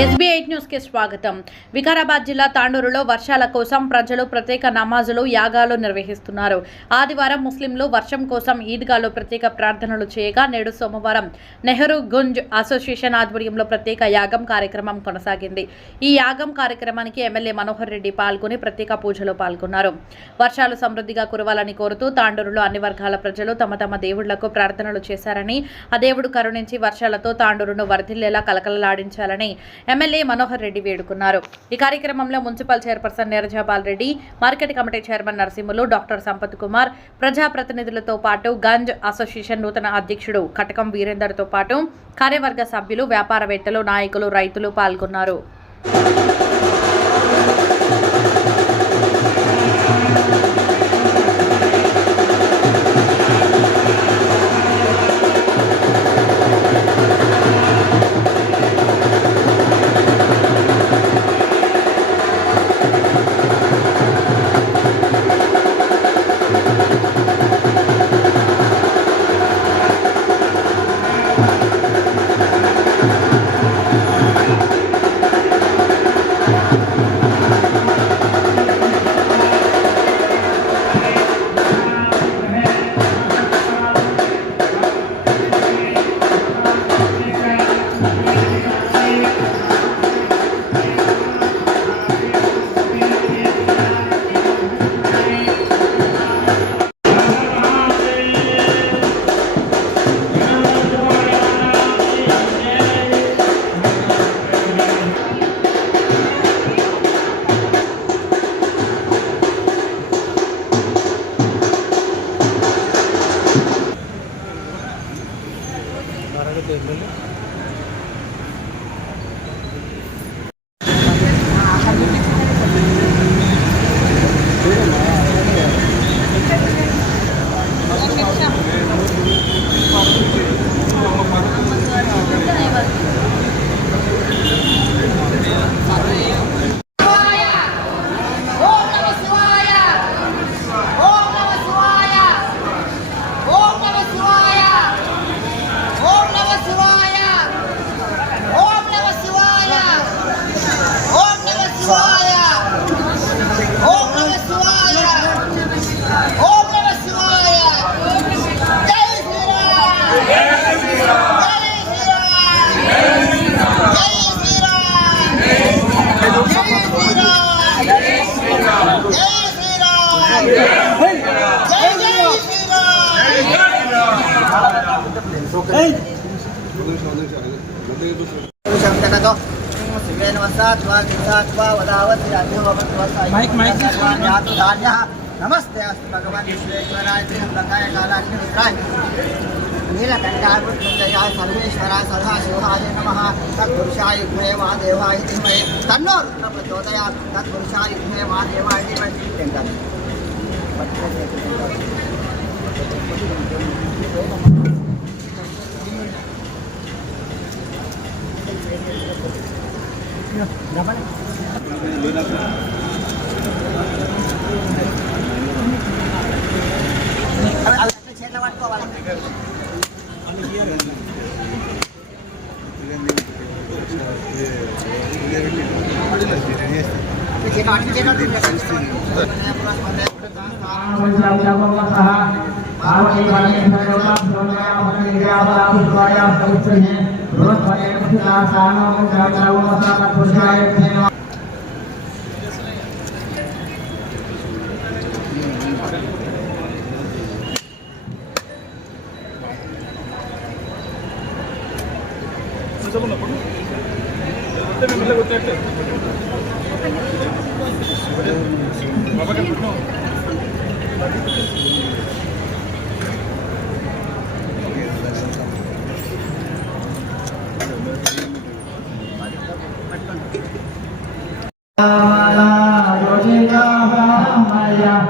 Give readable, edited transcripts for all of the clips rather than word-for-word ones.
SB8 news కి స్వాగతం. వికారాబాద్ జిల్లా తాండూరులో వర్షాల కోసం ప్రజలు ప్రత్యేక నమాజులు యాగాలు నిర్వహిస్తున్నారు. ఆదివారం ముస్లింలు వర్షం కోసం ఈద్గాలో ప్రత్యేక ప్రార్థనలు చేయగా నేడు సోమవారం నెహ్రూ గుంజ్ అసోసియేషన్ ఆధ్వర్యంలో ప్రత్యేక యాగం కార్యక్రమం కొనసాగింది. ఈ యాగం కార్యక్రమానికి ఎమ్మెల్యే మనోహర్ రెడ్డి పాల్గొని ప్రత్యేక పూజలో పాల్గొన్నారు. వర్షాలు సమృద్ధిగా కురవాలని కోరుతూ తాండూరులో అన్ని వర్గాల ప్రజలు తమ తమ దేవుళ్లకు ప్రార్థనలు చేశారని, ఆ దేవుడు కరుణించి వర్షాలతో తాండూరును వర్ధిల్లేలా కలకలలాడించాలని ఎమ్మెల్యే మనోహర్ రెడ్డి వేడుకున్నారు. ఈ కార్యక్రమంలో municipal chairperson Neerajabal Reddy, market committee chairman Narasimhulu, doctor Sampath Kumar, ప్రజాప్రతినిధులతో పాటు గంజ్ అసోసియేషన్ నూతన అధ్యక్షుడు కటకం వీరేందర్తో పాటు కార్యవర్గ సభ్యులు, వ్యాపారవేత్తలు, నాయకులు, రైతులు పాల్గొన్నారు. नमस्ते अस्तु भगवान विश्वेश्वराय त्र्यंबकाय कालाग्निरुद्राय नीलकंठाय सर्वेश्वराय सदाशिवाय नमः। तत्पुरुषाय विद्महे महादेवाय धीमहि तन्नो रुद्रः प्रचोदयात्। तत्पुरुषाय विद्महे महादेवाय धीमहि Maya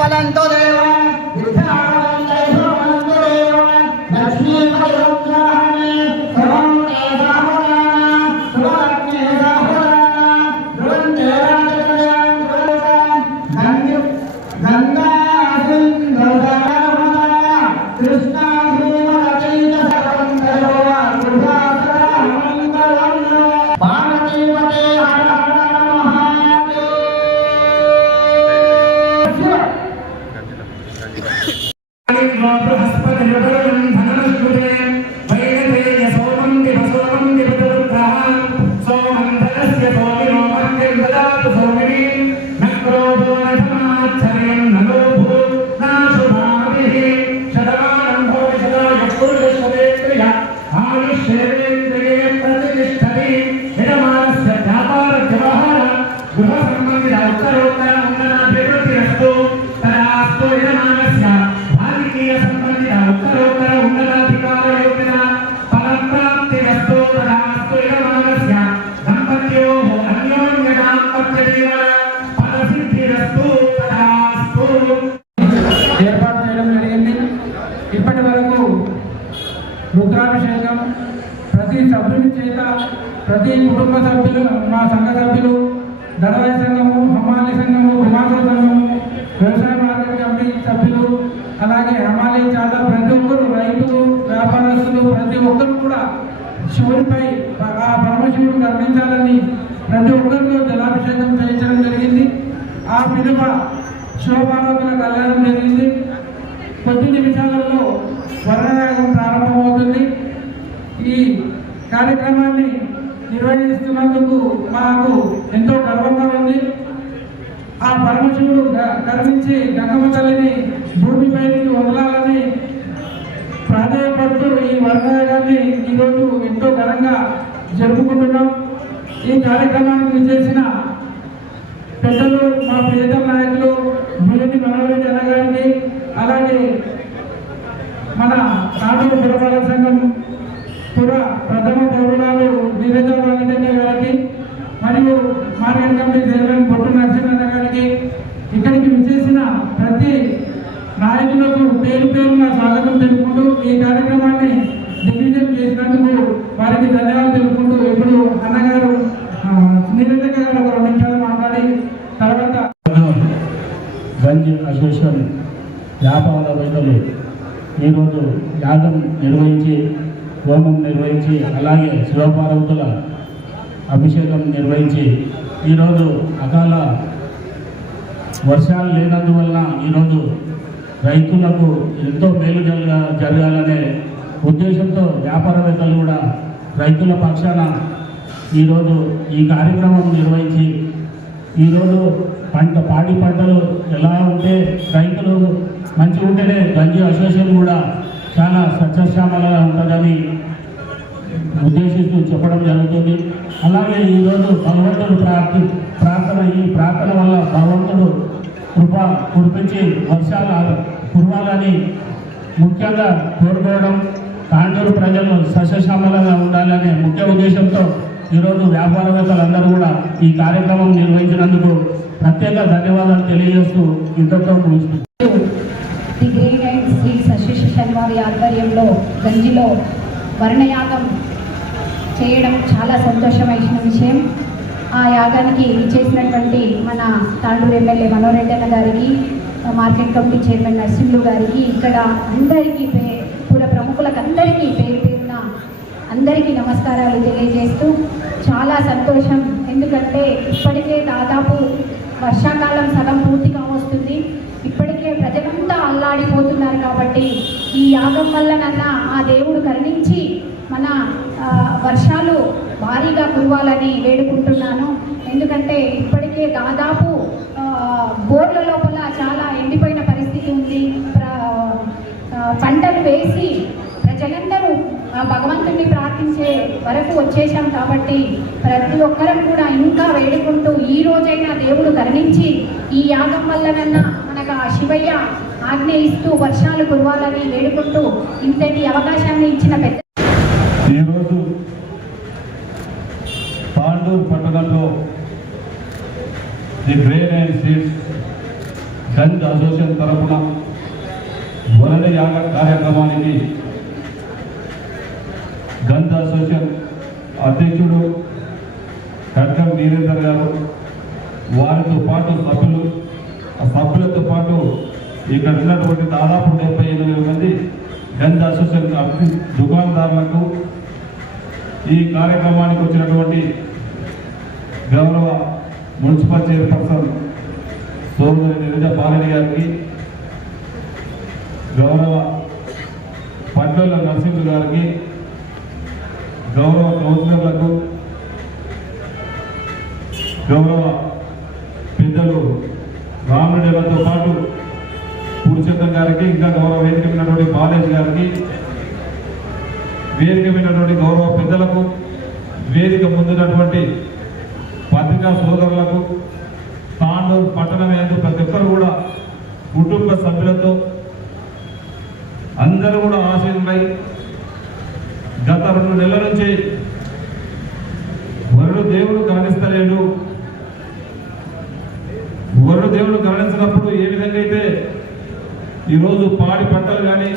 బలంతో దేవా ఏర్పాటు చేయడం జరిగింది. ఇప్పటి వరకు రుద్రాభిషేకం ప్రతి సభ్యుని చేత, ప్రతి కుటుంబ సభ్యులు, మా సంఘ సభ్యులు, దళవాయి సంఘము, హమాలి సంఘము, గుమాసుల సంఘము, వ్యవసాయ మార్కెట్ కమిటీ సభ్యులు, అలాగే హమాలి చాలా ప్రతి ఒక్కరు, రైతులు, వ్యాపారస్తులు, ప్రతి ఒక్కరు కూడా శివుడిపై ఆ పరమశివుడు కరుణించాలని ప్రతి ఒక్కరితో జలాభిషేకం చేయించడం జరిగింది. ఆ పిలువ శివపార్వతుల కళ్యాణం జరిగింది. కొద్ది నిమిషాలలో వర్ణయాగం ప్రారంభమవుతుంది. ఈ కార్యక్రమాన్ని నిర్వహిస్తున్నందుకు మాకు ఎంతో గర్వంగా ఉంది. ఆ పరమశివుడు కరుణించి గంగమ్మ తల్లిని భూమిపైకి వదలాలని ప్రాధాన్యపడుతూ ఈ వర్ణయాగాన్ని ఈరోజు ఎంతో ఘనంగా జరుపుకుంటున్నాం. ఈ కార్యక్రమానికి చేసిన పెద్దలు, మా ప్రియతమ నాయకులు భూమి మనోహర్ అన్న గారికి, అలాగే మన తాండూరు పురపాలక సంఘం ప్రథమ పౌరురాలు వీరేంద్ర గారికి, మరియు మార్కెట్ కమిటీ చైర్మన్ బొట్టు నరసింహన్న గారికి, ఇక్కడికి విచ్చేసిన ప్రతి నాయకులకు పేరు పేరున స్వాగతం తెలుపుకుంటూ ఈ కార్యక్రమాన్ని దిగ్విజయం చేసినందుకు వారికి ధన్యవాదాలు తెలుపుకుంటూ, ఇప్పుడు అన్నగారు నిరంజన్ గారు ఒక 2 నిమిషాలు మాట్లాడి తర్వాత గంజ్ అసోసియేషన్ వ్యాపార రైతులు ఈరోజు యాగం నిర్వహించి, హోమం నిర్వహించి, అలాగే శివపార్వతుల అభిషేకం నిర్వహించి, ఈరోజు అకాల వర్షాలు లేనందువలన ఈరోజు రైతులకు ఎంతో మేలు జరగాలనే ఉద్దేశంతో వ్యాపారవేత్తలు కూడా రైతుల పక్షాన ఈరోజు ఈ కార్యక్రమం నిర్వహించి, ఈరోజు పాడి పంటలు ఎలా ఉంటే రైతులు మంచిగా ఉంటేనే గంజి అసోసియేషన్ కూడా చాలా సత్యశ్యామలుగా ఉంటుందని ఉద్దేశిస్తూ చెప్పడం జరుగుతుంది. అలాగే ఈరోజు భగవంతుడు ప్రార్థన, ఈ ప్రార్థన వల్ల భగవంతుడు కృప కురిపించి వర్షాలు కురవాలని ముఖ్యంగా కోరుకోవడం, తాండూరు ప్రజలు సస్యశ్యామలంగా ఉండాలనే ముఖ్య ఉద్దేశంతో ఈరోజు వ్యాపారవేత్తలందరూ కూడా ఈ కార్యక్రమం నిర్వహించినందుకు ప్రత్యేక ధన్యవాదాలు తెలియజేస్తూ ఇంతతో ముగిస్తుంది. The great and sweets association వారి ఆధ్వర్యంలో గంజిలో వర్ణయాగం చేయడం చాలా సంతోషమైన విషయం. ఆ యాగానికి చేసినటువంటి మన తాండూరు ఎమ్మెల్యే మనోహర్ అన్న గారికి, మార్కెట్ కమిటీ చైర్మన్ నరసింహులు గారికి, ఇక్కడ అందరికీ పుర ప్రముఖులకు అందరికీ పేరు పేరున అందరికీ నమస్కారాలు తెలియజేస్తూ చాలా సంతోషం. ఎందుకంటే ఇప్పటికే దాదాపు వర్షాకాలం సగం పూర్తిగా వస్తుంది. ఇప్పటికే ప్రజలంతా అల్లాడిపోతున్నారు. కాబట్టి ఈ యాగం వల్లనన్నా ఆ దేవుడు కరుణించి మన వర్షాలు భారీగా కురవాలని వేడుకుంటున్నాను. ఎందుకంటే ఇప్పటికే దాదాపు బోర్ల లోపల చాలా ఎండిపోయిన పరిస్థితి ఉంది. పంటలు వేసి ప్రజలందరూ భగవంతుడిని ప్రార్థించే వరకు వచ్చేసాం కాబట్టి ప్రతి ఒక్కరం కూడా ఇంకా వేడుకుంటూ ఈ రోజైనా దేవుడు కరుణించి ఈ యాగం వల్లనన్నా మనకు ఆ శివయ్య ఆజ్ఞ ఇస్తూ వర్షాలు కురవాలని వేడుకుంటూ ఇంతటి అవకాశాన్ని ఇచ్చిన పెద్ద ఈరోజు తాండూరు పట్టణంలో the grain and seeds Ganj association తరఫున వరణ యాగ కార్యక్రమానికి గంజ్ అసోసియేషన్ అధ్యక్షుడు ఖడ్గం వీరేందర్ గారు, వారితో పాటు సభ్యులు, ఆ సభ్యులతో పాటు ఇక్కడ ఉన్నటువంటి దాదాపు 78 మంది గంజ్ అసోసియేషన్ దుకాణదారులకు, ఈ కార్యక్రమానికి వచ్చినటువంటి గౌరవ మున్సిపల్ చైర్పర్సన్ సోదరి నిరుజ పాలెని గారికి, గౌరవ పట్ల నరసింహులు గారికి, గౌరవ కౌన్సిలర్లకు, గౌరవ పెద్దలు రామరెడ్డిలతో పాటు పురుషోత్తం గారికి, ఇంకా గౌరవ వేదిక ఉన్నటువంటి బాలేజ్ గారికి, వేదిక ఉన్నటువంటి గౌరవ పెద్దలకు, వేదిక ముందున్నటువంటి పత్రికా సోదరులకు, తాండూరు పట్టణం యందు ప్రతి ఒక్కరు కూడా కుటుంబ సభ్యులతో అందరూ కూడా ఆశీర్వై గత 2 నెలల నుంచి వరుడు దేవుడు గమనిస్తలేడు. వరుడు దేవుడు గమనించినప్పుడు ఏ విధంగా అయితే ఈరోజు పాడి పంటలు కానీ,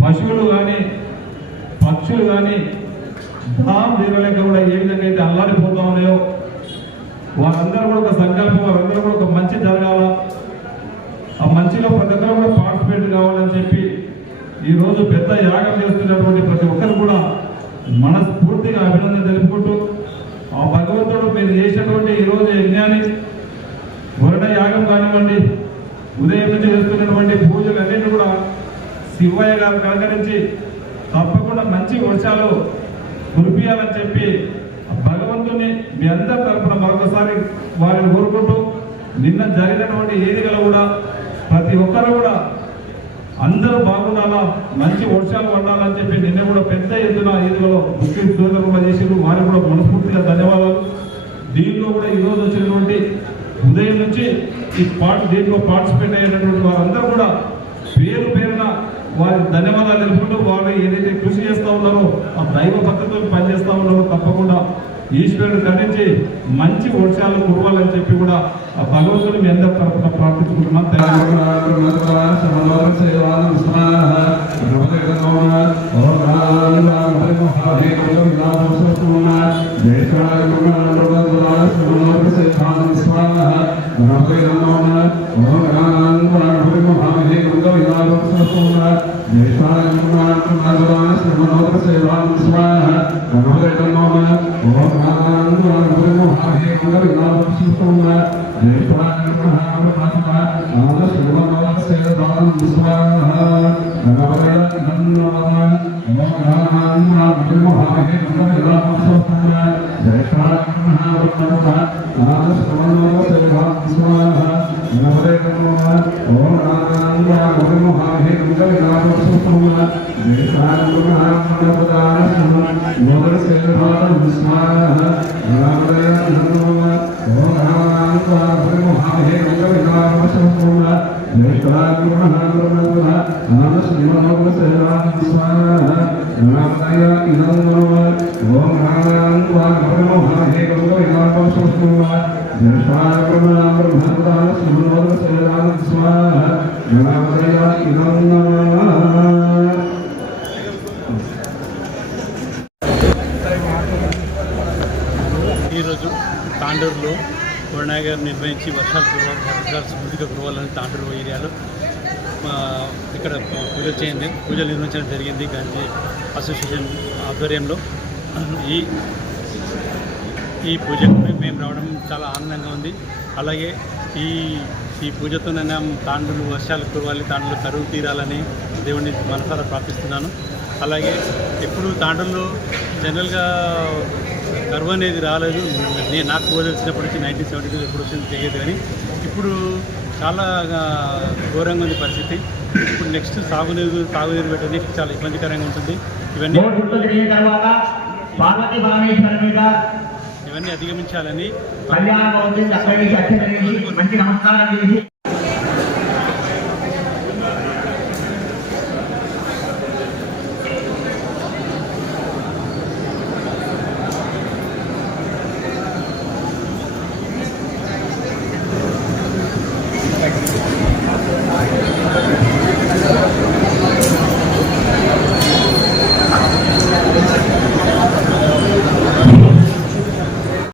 పశువులు కానీ, పక్షులు కానీ దాహం తీరలేక కూడా ఏ విధంగా అయితే అల్లాడిపోతా ఉన్నాయో, వారందరూ కూడా ఒక సంకల్పం, వారందరూ కూడా ఒక మంచి జరగాల, ఆ మంచిలో ప్రతి ఒక్కరు కూడా పార్టిసిపేట్ కావాలని చెప్పి ఈరోజు పెద్ద యాగం చేస్తున్నటువంటి ప్రతి ఒక్కరు కూడా మనస్ఫూర్తిగా అభినందన తెలుపుకుంటూ, ఆ భగవంతుడు మీరు చేసినటువంటి ఈరోజు యజ్ఞాన్ని, వరుణ యాగం కానివ్వండి, ఉదయం నుంచి చేస్తున్నటువంటి పూజలు అన్నింటి కూడా శివయ్య గారు కనుకరించి తప్పకుండా మంచి వర్షాలు కురిపియాలని చెప్పి భగవంతుని మీ అందరి తరఫున మరొకసారి వారిని కోరుకుంటూ, నిన్న జరిగినటువంటి వేదికలో కూడా ప్రతి ఒక్కరు కూడా అందరూ బాగుండాలా, మంచి వర్షాలు పడాలని చెప్పి నిన్న కూడా పెద్ద ఎత్తున ఈదులో ముస్లిం సోదరులు కూడా చేసారు, వారికి కూడా మనస్ఫూర్తిగా ధన్యవాదాలు. దీంట్లో కూడా ఈరోజు వచ్చినటువంటి ఉదయం నుంచి దీంట్లో పార్టిసిపేట్ అయినటువంటి వారందరూ కూడా పేరు పేరున వారికి ధన్యవాదాలు తెలుపుకుంటూ, వారు ఏదైతే కృషి చేస్తూ ఉన్నారో ఆ దైవ భక్తితో పనిచేస్తూ ఉన్నారో తప్పకుండా ఈశ్వరుడు కరుణించి మంచి వర్షాలు కురవాలని చెప్పి కూడా ఆ భగవంతుని మీ అందరి తరఫున ప్రార్థించుకుంటున్నాం. ఈరోజు తాండూరులో వరుణయ్య గారు నిర్వహించి వర్షాలు సమృద్ధిగా కురవాలని తాండూరు ఏరియాలో ఇక్కడ పూజలు నిర్వహించడం జరిగింది. గంజి అసోసియేషన్ ఆధ్వర్యంలో ఈ పూజకు మేము రావడం చాలా ఆనందంగా ఉంది. అలాగే ఈ పూజతోనైనా తాండూరు వర్షాలు కురవాలి, తాండూరు కరువు తీరాలని దేవుడిని మనసారా ప్రార్థిస్తున్నాను. అలాగే ఎప్పుడు తాండూరులో జనరల్గా కరువు అనేది రాలేదు. నాకు తెలిసినప్పటి నుంచి 1972 ఎప్పుడు వచ్చింది తెలియదు, కానీ ఇప్పుడు చాలా ఘోరంగా ఉంది పరిస్థితి. ఇప్పుడు నెక్స్ట్ తాగునీరు పెట్టడానికి చాలా ఇబ్బందికరంగా ఉంటుంది. ఇవన్నీ తిరిగిన తర్వాత పార్వతీ పరమేశ్వర మీద ఇవన్నీ అధిగమించాలని కళ్యాణం అవుతుంది. అక్కడి నుంచి మంచి నమస్కారం చేసి